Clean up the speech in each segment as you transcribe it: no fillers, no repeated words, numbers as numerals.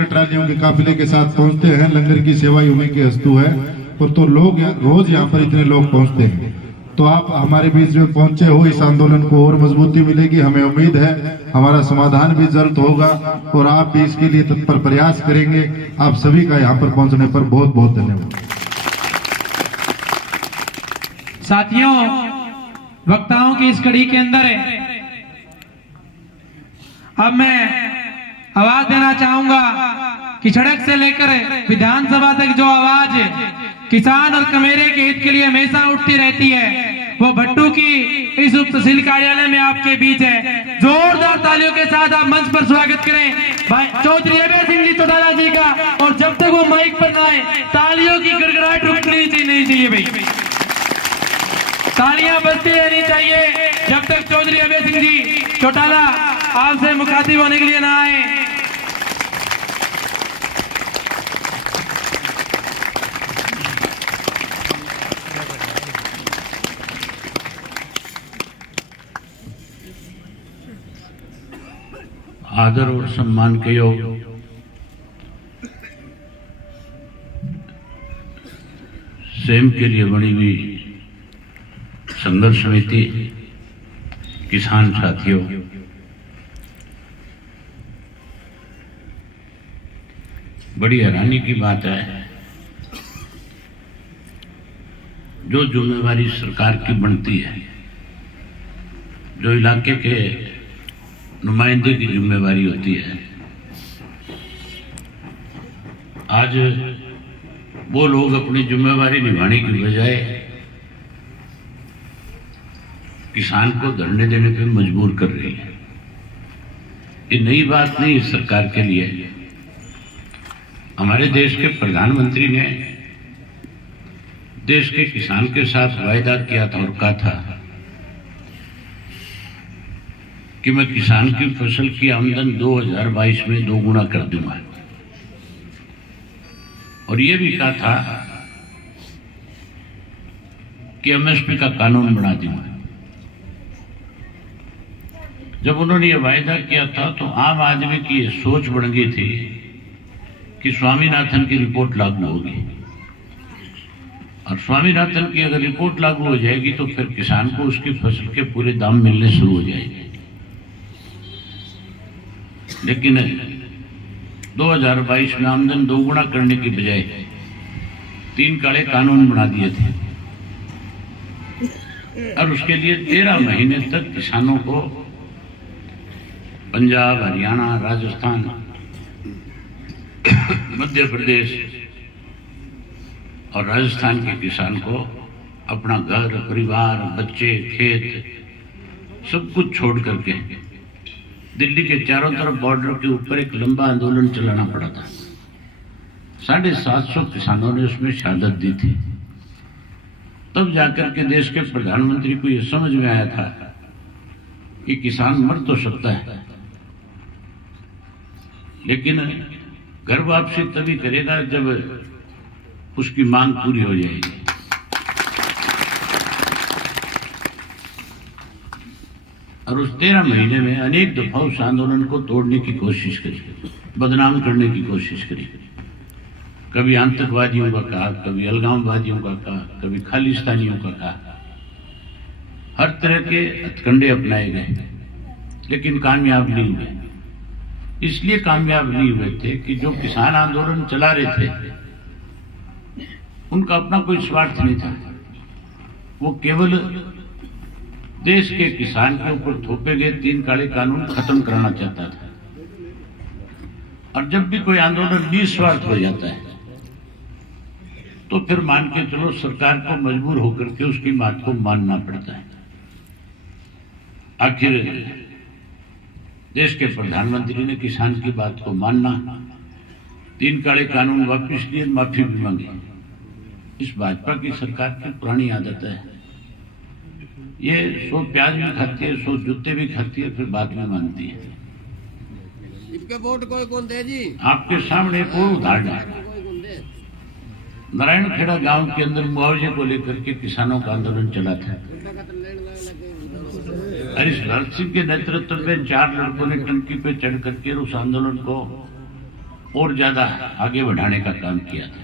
Tractor ट्रालियों के काफिले के साथ पहुंचते हैं। लंगर की सेवा उन्हीं की हस्तु है, और तो लोग रोज यहाँ पर इतने लोग पहुंचते हैं। तो आप हमारे बीच में पहुंचे हो, इस आंदोलन को और मजबूती मिलेगी। हमें उम्मीद है हमारा समाधान भी जल्द होगा, और आप भी इसके लिए तत्पर प्रयास करेंगे। आप सभी का यहाँ पर पहुंचने पर बहुत बहुत धन्यवाद। साथियों, वक्ताओं की इस कड़ी के अंदर अब मैं आवाज देना चाहूंगा कि सड़क से लेकर विधानसभा तक जो आवाज किसान और कमेरे के हित के लिए हमेशा उठती रहती है, वो भट्टू की इस उप तहसील कार्यालय में आपके बीच है। जोरदार तालियों के साथ आप मंच पर स्वागत करें भाई चौधरी अभय सिंह जी चौटाला जी का। और जब तक वो माइक पर ना आए, तालियों की गड़गड़ाहट रुकनी नहीं चाहिए भाई, तालियां बजती रहनी चाहिए जब तक चौधरी अभय सिंह जी चौटाला आपसे मुखातिब होने के लिए ना आए। आदर और सम्मान के योग सेम के लिए बनी हुई संघर्ष समिति, किसान साथियों, बड़ी हैरानी की बात है, जो जिम्मेवारी सरकार की बनती है, जो इलाके के नुमाइंदे की जिम्मेवारी होती है, आज वो लोग अपनी जिम्मेवारी निभाने की बजाय किसान को धरने देने पे मजबूर कर रही है। ये नई बात नहीं है सरकार के लिए। हमारे देश के प्रधानमंत्री ने देश के किसान के साथ वायदा किया था और कहा था कि मैं किसान की फसल की आमदन 2022 में 2 गुना कर दूंगा, और ये भी कहा था कि एमएसपी का कानून बना दूंगा। जब उन्होंने ये वायदा किया था तो आम आदमी की सोच बन गई थी कि स्वामीनाथन की रिपोर्ट लागू होगी, और स्वामीनाथन की अगर रिपोर्ट लागू हो जाएगी तो फिर किसान को उसकी फसल के पूरे दाम मिलने शुरू हो जाएंगे। लेकिन 2022 में आमदन 2 गुना करने की बजाय 3 काले कानून बना दिए थे, और उसके लिए 13 महीने तक किसानों को पंजाब, हरियाणा, राजस्थान, मध्य प्रदेश और राजस्थान के किसान को अपना घर, परिवार, बच्चे, खेत सब कुछ छोड़ करके दिल्ली के चारों तरफ बॉर्डर के ऊपर एक लंबा आंदोलन चलाना पड़ा था। 750 किसानों ने उसमें शहादत दी थी। तब जाकर के देश के प्रधानमंत्री को यह समझ में आया था कि किसान मर तो सकता है, लेकिन घर वापसी तभी करेगा जब उसकी मांग पूरी हो जाएगी। और उस 13 महीने में अनेक दफा उस आंदोलन को तोड़ने की कोशिश करी, बदनाम करने की कोशिश करी। कभी आतंकवादियों का कहा, कभी अलगाववादियों का कहा, कभी खालिस्तानियों का कहा। हर तरह के हथकंडे अपनाए गए, लेकिन कामयाब नहीं हुए। इसलिए कामयाब नहीं हुए थे कि जो किसान आंदोलन चला रहे थे उनका अपना कोई स्वार्थ नहीं था। वो केवल देश के किसान के ऊपर थोपे गए 3 काले कानून खत्म कराना चाहता था। और जब भी कोई आंदोलन निस्वार्थ हो जाता है तो फिर मान के चलो सरकार को मजबूर होकर के उसकी बात को मानना पड़ता है। आखिर देश के प्रधानमंत्री ने किसान की बात को मानना, 3 काले कानून वापिस लिए, माफी भी मांगी। इस भाजपा की सरकार की पुरानी आदत है, ये 100 प्याज भी खाती है, 100 जूते भी खाती है, फिर बात में मानती है। इसका वोट कौन दे जी? आपके सामने एक और उदाहरण है। नारायणखेड़ा गांव के अंदर मुआवजे को लेकर के किसानों का आंदोलन चला था। हरीश सिंह के नेतृत्व में 4 लड़कों ने टंकी पे चढ़ करके उस आंदोलन को और ज्यादा आगे बढ़ाने का काम किया था।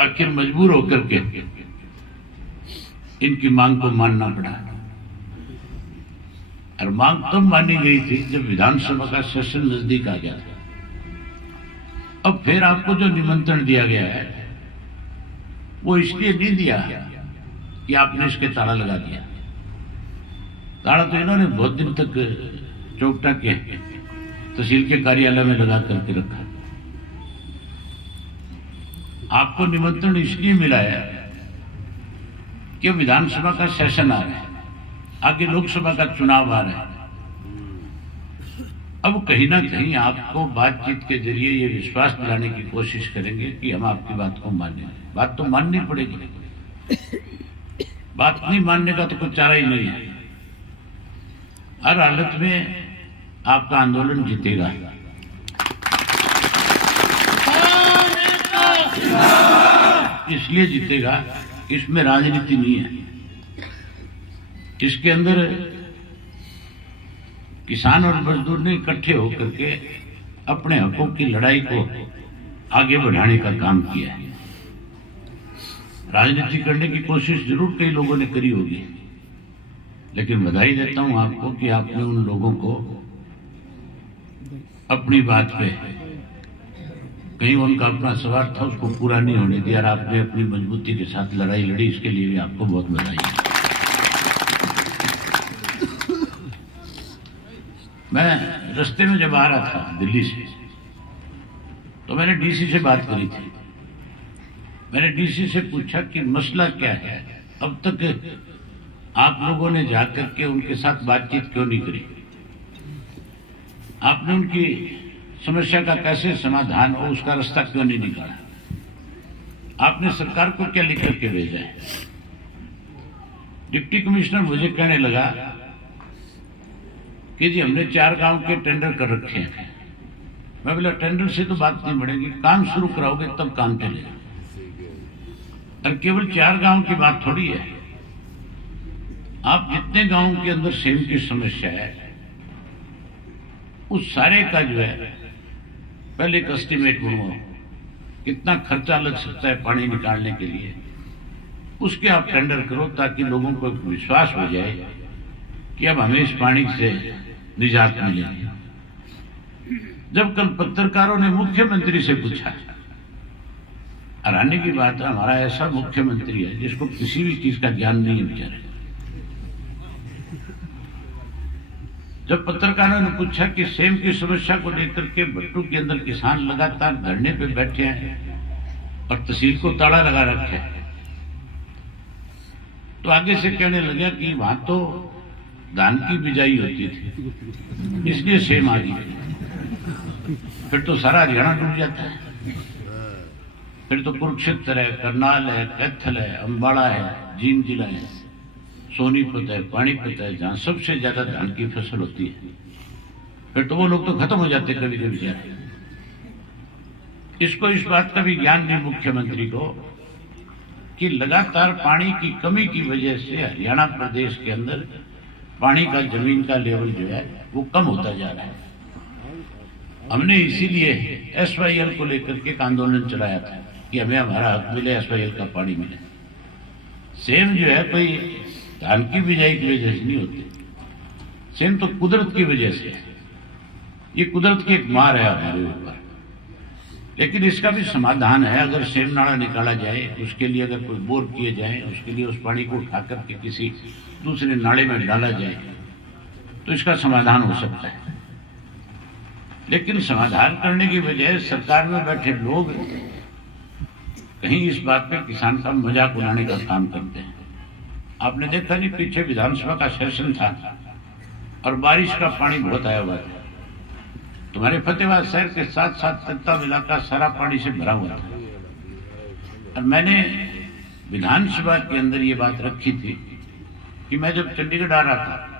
आखिर मजबूर होकर के इनकी मांग को मानना पड़ा, और मांग तब मानी गई थी जब विधानसभा का सेशन नजदीक आ गया था। अब फिर आपको जो निमंत्रण दिया गया है वो इसलिए नहीं दिया कि आपने इसके ताला लगा दिया। ताला तो इन्होंने बहुत दिन तक चौकटा के तहसील के कार्यालय में लगा करके रखा। आपको निमंत्रण इसलिए मिला है कि विधानसभा का सेशन आ रहा है, आगे लोकसभा का चुनाव आ रहा है। अब कहीं ना कहीं आपको बातचीत के जरिए ये विश्वास दिलाने की कोशिश करेंगे कि हम आपकी बात को मानें। बात तो माननी पड़ेगी, बात नहीं मानने का तो कुछ चारा ही नहीं है। हर हालत में आपका आंदोलन जीतेगा। इसलिए जीतेगा, इसमें राजनीति नहीं है। इसके अंदर किसान और मजदूर ने इकट्ठे होकर के अपने हकों की लड़ाई को आगे बढ़ाने का काम किया है। राजनीति करने की कोशिश जरूर कई लोगों ने करी होगी, लेकिन बधाई देता हूं आपको कि आपने उन लोगों को अपनी बात पे कहीं उनका अपना स्वार्थ था उसको पूरा नहीं होने दिया, और आपने अपनी मजबूती के साथ लड़ाई लड़ी। इसके लिए भी आपको बहुत बधाई है। मैं रास्ते में जब आ रहा था दिल्ली से, तो मैंने डीसी से बात करी थी। मैंने डीसी से पूछा कि मसला क्या है, अब तक आप लोगों ने जाकर के उनके साथ बातचीत क्यों नहीं करी, आपने उनकी समस्या का कैसे समाधान हो उसका रास्ता क्यों नहीं निकाला, आपने सरकार को क्या लिख करके भेजा है। डिप्टी कमिश्नर मुझे कहने लगा कि जी हमने 4 गांव के टेंडर कर रखे हैं। मैं बोला टेंडर से तो बात नहीं बढ़ेगी, काम शुरू कराओगे तब काम चलेगा। और केवल 4 गांव की बात थोड़ी है, आप जितने गांव के अंदर सेम की समस्या है उस सारे का जो है पहले एक एस्टीमेट बनवाओ, कितना खर्चा लग सकता है पानी निकालने के लिए, उसके आप टेंडर करो ताकि लोगों को विश्वास हो जाए कि अब हमें इस पानी से निजात मिलेगी। जब कल पत्रकारों ने मुख्यमंत्री से पूछा, हैरानी की बात है हमारा ऐसा मुख्यमंत्री है जिसको किसी भी चीज का ज्ञान नहीं है बेचारे। जब पत्रकारों ने पूछा कि सेम की समस्या को लेकर के भट्टू के अंदर किसान लगातार धरने पे बैठे हैं और तहसील को ताला लगा रखे है, तो आगे से कहने लगा कि वहां तो धान की बिजाई होती थी इसलिए सेम आ गई। फिर तो सारा हरियाणा डूब जाता है। फिर तो कुरुक्षेत्र है, करनाल है, कैथल है, अम्बाड़ा है, जींद जिला है, सोनीपत है, पानीपत है, जहां सबसे ज्यादा धान की फसल होती है। फिर तो वो लोग तो खत्म हो जाते कभी कभी जाते। इसको इस बात का भी ज्ञान नहीं मुख्यमंत्री को कि लगातार पानी की कमी की वजह से हरियाणा प्रदेश के अंदर पानी का जमीन का लेवल जो है वो कम होता जा रहा है। हमने इसीलिए एसवाईएल को लेकर के एक आंदोलन चलाया था कि हमें हमारा हक मिले, एसवाईएल का पानी मिले। सेम जो है कोई धान की बिजाई की वजह से नहीं होती, सेम तो कुदरत की वजह से है। ये कुदरत की एक मार है हमारे ऊपर, लेकिन इसका भी समाधान है। अगर सेम नाला निकाला जाए, उसके लिए अगर कोई बोर किए जाए, उसके लिए उस पानी को उठा करके किसी दूसरे नाले में डाला जाए तो इसका समाधान हो सकता है। लेकिन समाधान करने की बजाय सरकार में बैठे लोग कहीं इस बात पे किसान का मजाक उड़ाने का काम करते हैं। आपने देखा नहीं, पीछे विधानसभा का सेशन था और बारिश का पानी बहुत आया हुआ था। तुम्हारे फतेहाबाद शहर के साथ साथ तत्ता इलाका सारा पानी से भरा हुआ था। और मैंने विधानसभा के अंदर ये बात रखी थी कि मैं जब चंडीगढ़ आ रहा था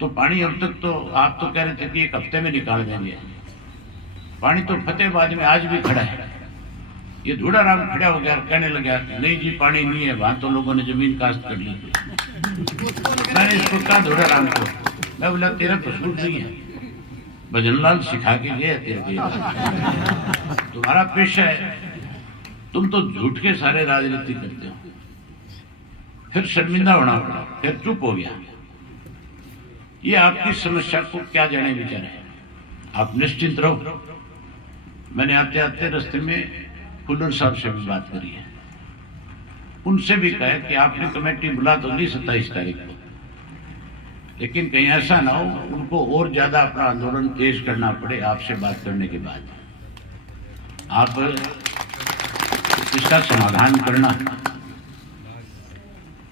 तो पानी अब तक तो आप तो कह रहे थे कि 1 हफ्ते में निकाल देंगे। पानी तो फतेहाबाद में आज भी खड़ा है। ये धूड़ाराम खड़ा हो गया, कहने लगा नहीं जी पानी नहीं है, वहां तो लोगों ने जमीन काश्त कर ली। मैंने इसको कहा धूड़ाराम को, मैं बोला तेरा कसूर नहीं है, भजनलाल सिखा के गए तेरे तुम्हारा पेशा है, तुम तो झूठ के सारे राजनीति करते हो, फिर शर्मिंदा होना पड़ा, फिर चुप हो गया। ये आपकी समस्या को क्या जाने बेचारे, आप निश्चिंत रहो। मैंने आते आते रास्ते में कुल्लर साहब से भी बात करी है, उनसे भी कहा कि आपने कमेटी बुला तो ली 27 तारीख को, लेकिन कहीं ऐसा ना हो उनको और ज्यादा अपना आंदोलन तेज करना पड़े आपसे बात करने के बाद। आप इसका समाधान करना,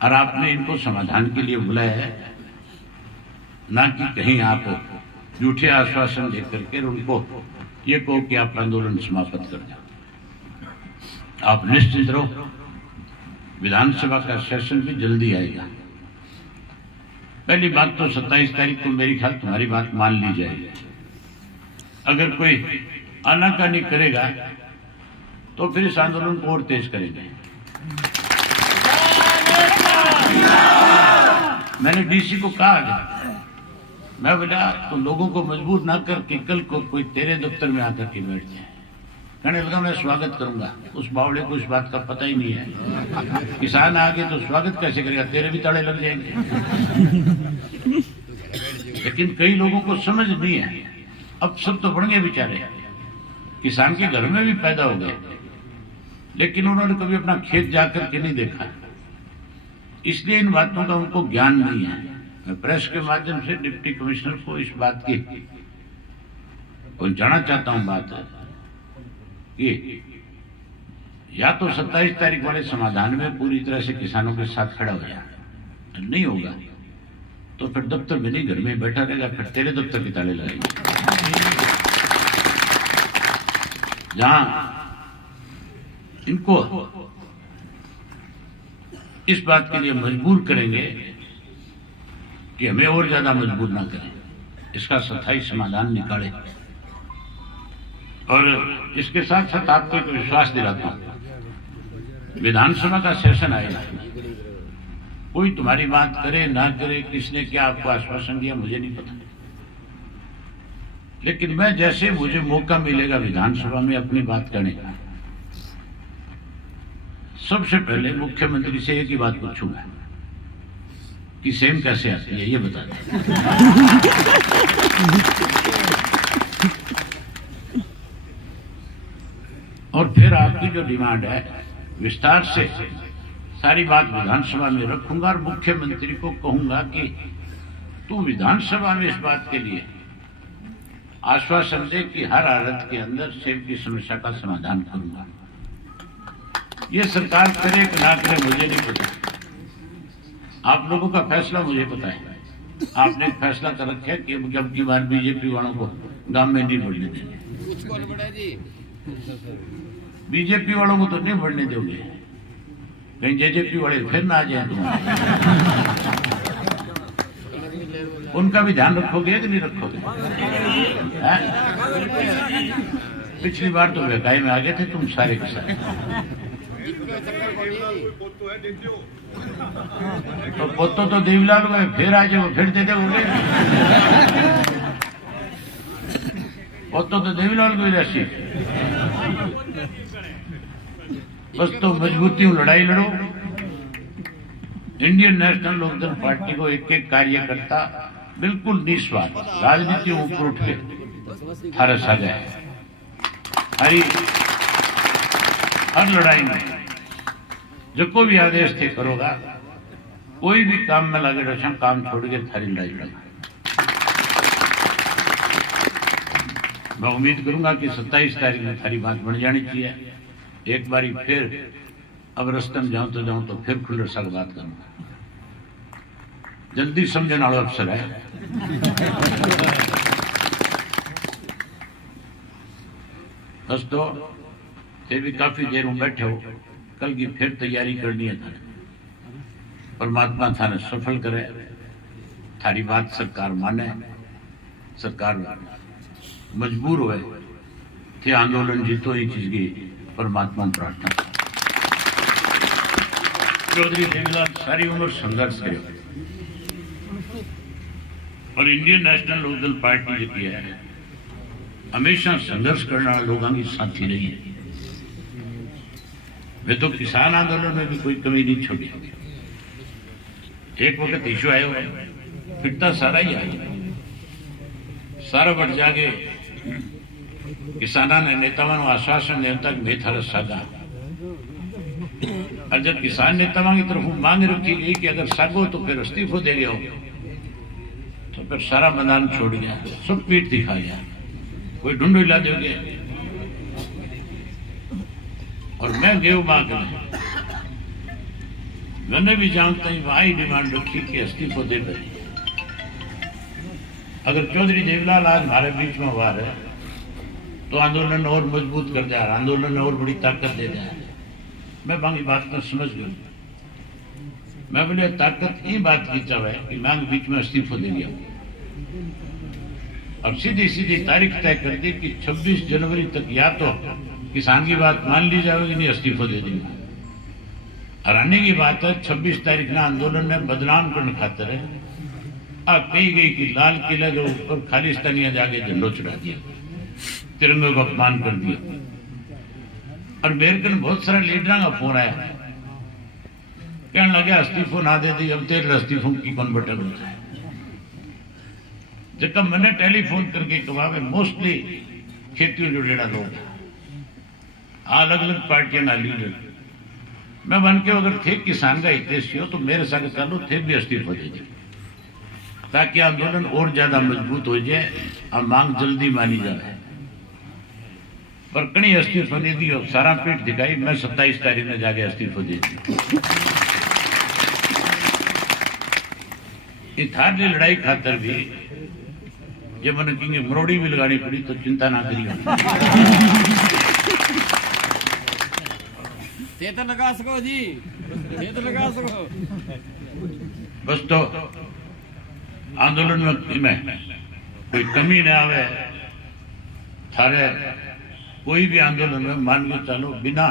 और आपने इनको समाधान के लिए बुलाया है, ना कि कहीं आप झूठे आश्वासन दे करके उनको ये कहो कि आप आंदोलन समाप्त कर दो। आप निश्चित रहो, विधानसभा का सेशन भी जल्दी आएगा। पहली बात तो 27 तारीख को मेरी ख्याल तुम्हारी बात मान ली जाएगी। अगर कोई आनाकानी करेगा तो फिर इस आंदोलन को और तेज करेंगे। मैंने डीसी को कहा, मैं बोला तो लोगों को मजबूर ना करके कल को कोई तेरे दफ्तर में आकर के बैठ जाए। कहने लगा मैं स्वागत करूंगा, उस बावड़े को इस बात का पता ही नहीं है। किसान आगे तो स्वागत कैसे करेगा, तेरे भी ताड़े लग जाएंगे। लेकिन कई लोगों को समझ नहीं है, अब सब तो बढ़ गए बेचारे, किसान के घर में भी पैदा हो गए, लेकिन उन्होंने कभी अपना खेत जाकर के नहीं देखा, इसलिए इन बातों का उनको ज्ञान नहीं है। मैं प्रेस के माध्यम से डिप्टी कमिश्नर को इस बात की पहुंचाना चाहता हूं बात कि या तो 27 तारीख वाले समाधान में पूरी तरह से किसानों के साथ खड़ा हो जाए, नहीं होगा तो फिर दफ्तर में नहीं घर में बैठा रहेगा, फिर तेरे दफ्तर के ताले लगाएंगे। जहां इनको इस बात के लिए मजबूर करेंगे कि हमें और ज्यादा मजबूर ना करें, इसका स्थायी समाधान निकाले। और इसके साथ साथ आपको एक विश्वास दिलाता हूं, विधानसभा का सेशन आएगा, कोई तुम्हारी बात करे ना करे, किसने क्या आपको आश्वासन दिया मुझे नहीं पता, लेकिन मैं जैसे मुझे मौका मिलेगा विधानसभा में अपनी बात करने का, सबसे पहले मुख्यमंत्री से एक ही बात पूछूंगा कि सेम कैसे आती है ये बता दें। और फिर आपकी जो डिमांड है विस्तार से सारी बात विधानसभा में रखूंगा और मुख्यमंत्री को कहूंगा कि तू विधानसभा में इस बात के लिए आश्वासन दे कि हर हालत के अंदर सेब की समस्या का समाधान करूंगा। ये सरकार करे कि ना करे मुझे नहीं पता, आप लोगों का फैसला मुझे पता है। आपने एक फैसला कर रखा है कि अब की बार बीजेपी वालों को गांव में नहीं बढ़ने देंगे, बीजेपी वालों को तो नहीं बढ़ने दोगे, कहीं जेजेपी वाले फिर ना आ जाए तुम, उनका भी ध्यान रखोगे कि नहीं रखोगे? पिछली बार तो बेकाई में आ गए थे तुम सारे के सारे, तो पोतो तो देवीलाल में फिर आ जाओ, फिर दे दोगे पोतो तो देवीलाल को राशि। बस तो मजबूती लड़ाई लड़ो। इंडियन नेशनल लोकदल पार्टी को एक एक कार्यकर्ता बिल्कुल निस्वार्थ राजनीति ऊपर उठ के हर सजा है, हर लड़ाई में जो कोई भी आदेश थे करोगा, कोई भी काम में लगे रक्षा काम छोड़ के थारी लड़ाई लड़ेगा। मैं उम्मीद करूंगा कि 27 तारीख में थारी बात बन जानी चाहिए। एक बारी फिर अब रस्तम जाऊं तो फिर खुल्लर साथ बात करूंगा, जल्दी समझने वाला अफसर है। बस तो फिर भी काफी देर में बैठे हो, कल की फिर तैयारी करनी है। परमात्मा थाने सफल करे, थारी बात सरकार माने, सरकार मजबूर हुए थे आंदोलन जीतो ही चीज की परमात्मा प्रार्थना। चौधरी देवीलाल सारी उम्र संघर्ष करे और इंडियन नेशनल लोकदल पार्टी जी है हमेशा संघर्ष करने वाले लोगों की साथी रही है। वे तो किसान आंदोलन में भी कोई कमी नहीं छोड़ी। एक वक्त इशू आयो फिरता सारा ही आया, सारा बढ़ जाके किसाना ने नेताओं को आश्वासन देता कि मैं थारा सागा, और जब किसान नेताओं की तरफ मांग रखी गई कि अगर सागो तो फिर इस्तीफो दे गया, तो फिर सारा मैदान छोड़ गया, सब पीठ दिखा गया, कोई ढूंढो इला दोगे। और मैं गेहूं मांग मैंने भी जानता ही वहां डिमांड रखी कि इस्तीफो दे दे। अगर चौधरी देवलाल आज हमारे बीच में हुआ है तो आंदोलन और मजबूत कर दिया, आंदोलन और बड़ी ताकत दे दिया। मैं बाकी बात को समझ गया। मैं बोले ताकत ये बात की चाहे कि मैं बीच में इस्तीफा दे दिया और सीधी सीधी तारीख तय कर दी कि 26 जनवरी तक या तो किसान की बात मान ली जाएगी, नहीं इस्तीफा दे देंगे। हैरानी की बात है 26 तारीख ना आंदोलन में बदनाम करने खातिर है अब कही गई कि लाल किले के ऊपर खालिस्तानिया जाके झंडो चढ़ा दिया, तिरंगे को अपमान कर दिया। और मेरे को बहुत सारे लीडर का फोन आया, कहने लगे इस्तीफो ना दे दी, अब तेरे इस्तीफो की कौन बटन होता है। जब मैंने टेलीफोन करके कहा मोस्टली खेती जुड़ेड़ा लोग अलग अलग पार्टियां ना लीडर, मैं बन के अगर थे किसान का हितेशी हो तो मेरे साथ चालू थे भी इस्तीफा दे दे, ताकि आंदोलन और ज्यादा मजबूत हो जाए और मांग जल्दी मानी जाए। पर कहीं इस्तीफा दे दी और सारा पीठ दिखाई, मैं 27 तारीख में जाके इस्तीफा दे दी। थारली लड़ाई खातर भी ये मैंने कहेंगे मरोड़ी भी लगानी पड़ी तो चिंता ना करिए, तो लगा सको जी, तो लगा सको। बस तो आंदोलन में कोई कमी न आवे, थारे कोई भी आंदोलन में मान के चलो बिना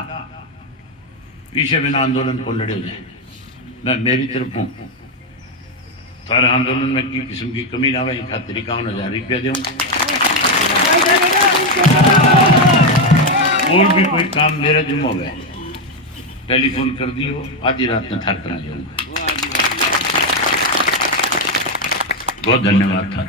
पीछे बिना आंदोलन को लड़े जाए। मैं मेरी तरफ हूं, थारे आंदोलन में की किस्म की कमी ना आवे, खातिर 51,000 रुपया दूं। और भी कोई काम मेरा जुम्मा हो गया टेलीफोन कर दियो, आधी रात में थार करा जाऊंगा। बहुत धन्यवाद था।